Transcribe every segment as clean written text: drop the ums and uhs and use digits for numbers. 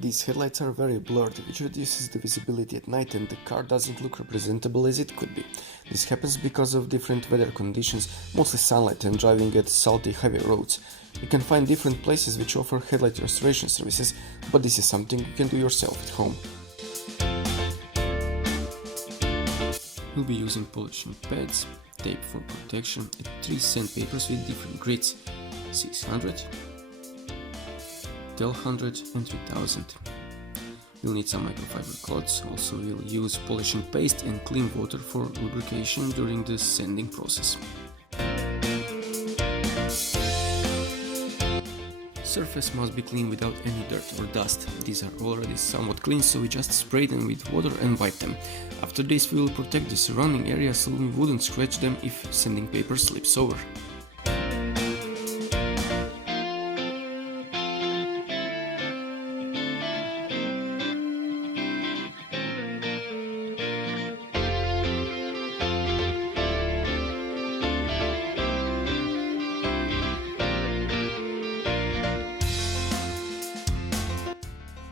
These headlights are very blurred, which reduces the visibility at night and the car doesn't look representable as it could be. This happens because of different weather conditions, mostly sunlight and driving at salty, heavy roads. You can find different places which offer headlight restoration services, but this is something you can do yourself at home. We'll be using polishing pads, tape for protection, and 3 sandpapers with different grades: 600, 1200 and 3000. We'll need some microfiber cloths. Also we'll use polishing paste and clean water for lubrication during the sanding process. Surface must be clean without any dirt or dust. These are already somewhat clean, so we just spray them with water and wipe them. After this we will protect the surrounding area so we wouldn't scratch them if sanding paper slips over.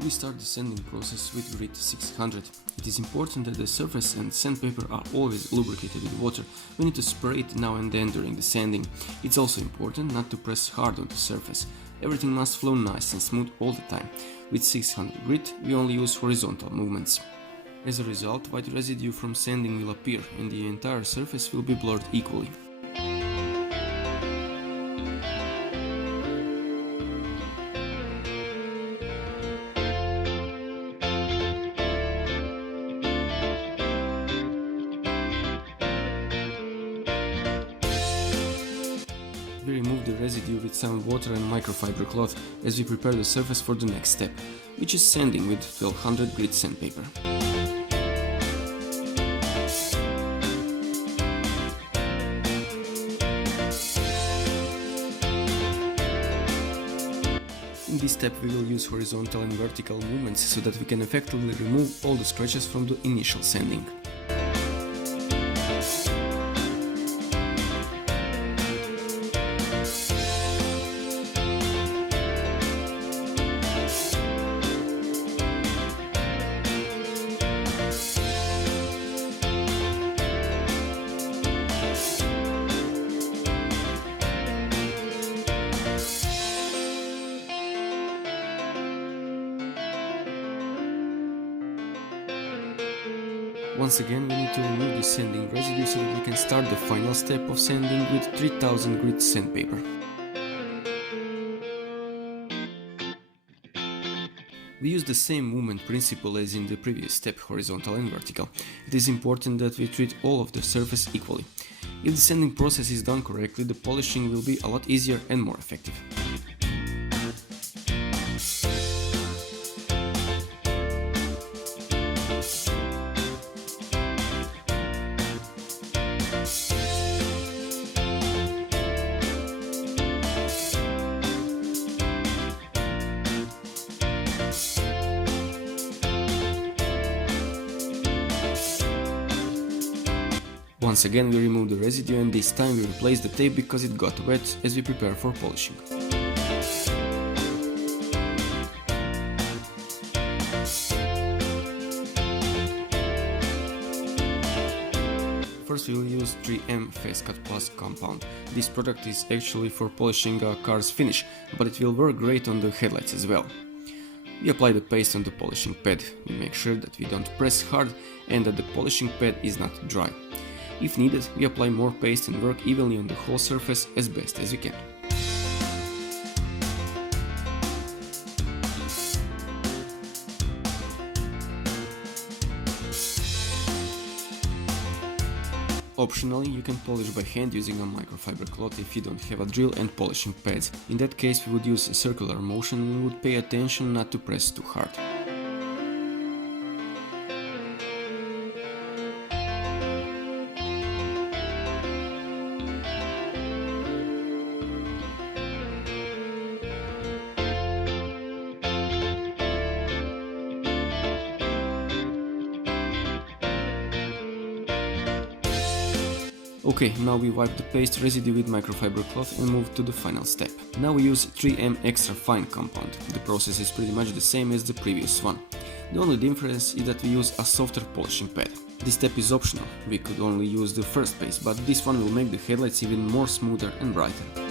We start the sanding process with grit 600. It is important that the surface and sandpaper are always lubricated with water. We need to spray it now and then during the sanding. It's also important not to press hard on the surface. Everything must flow nice and smooth all the time. With 600 grit, we only use horizontal movements. As a result, white residue from sanding will appear and the entire surface will be blurred equally. We remove the residue with some water and microfiber cloth as we prepare the surface for the next step, which is sanding with 1200 grit sandpaper. In this step we will use horizontal and vertical movements so that we can effectively remove all the scratches from the initial sanding. Once again, we need to remove the sanding residue so that we can start the final step of sanding with 3000 grit sandpaper. We use the same movement principle as in the previous step, horizontal and vertical. It is important that we treat all of the surface equally. If the sanding process is done correctly, the polishing will be a lot easier and more effective. Once again we remove the residue and this time we replace the tape because it got wet as we prepare for polishing. First we will use 3M Face Cut Plus compound. This product is actually for polishing a car's finish, but it will work great on the headlights as well. We apply the paste on the polishing pad. We make sure that we don't press hard and that the polishing pad is not dry. If needed, we apply more paste and work evenly on the whole surface as best as we can. Optionally, you can polish by hand using a microfiber cloth if you don't have a drill and polishing pads. In that case, we would use a circular motion and we would pay attention not to press too hard. Okay, now we wipe the paste residue with microfiber cloth and move to the final step. Now we use 3M extra fine compound. The process is pretty much the same as the previous one. The only difference is that we use a softer polishing pad. This step is optional, we could only use the first paste, but this one will make the headlights even more smoother and brighter.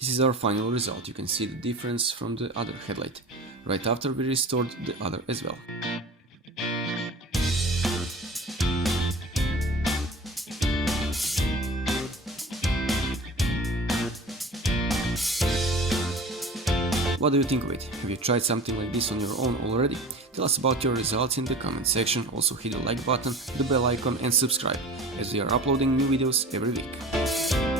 This is our final result. You can see the difference from the other headlight. Right after we restored the other as well. What do you think of it? Have you tried something like this on your own already? Tell us about your results in the comment section. Also hit the like button, the bell icon and subscribe, as we are uploading new videos every week.